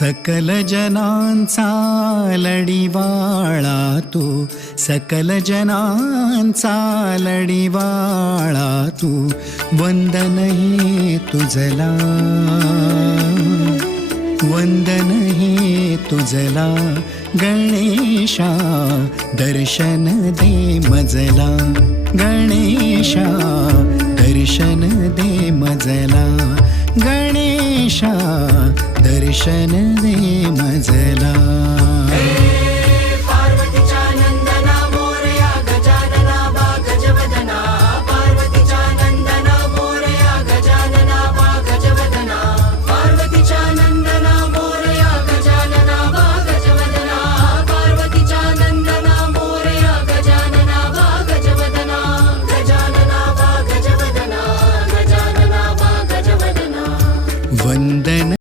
सकल जनांचा लढीवाळा तू, सकल जनांचा लढीवाळा तू, वंदन हे तुझला, वंदन हे तुझला गणेशा, दर्शन दे मजला गणेशा, दर्शन दे मजला गणेशा, दर्शन दे मजला.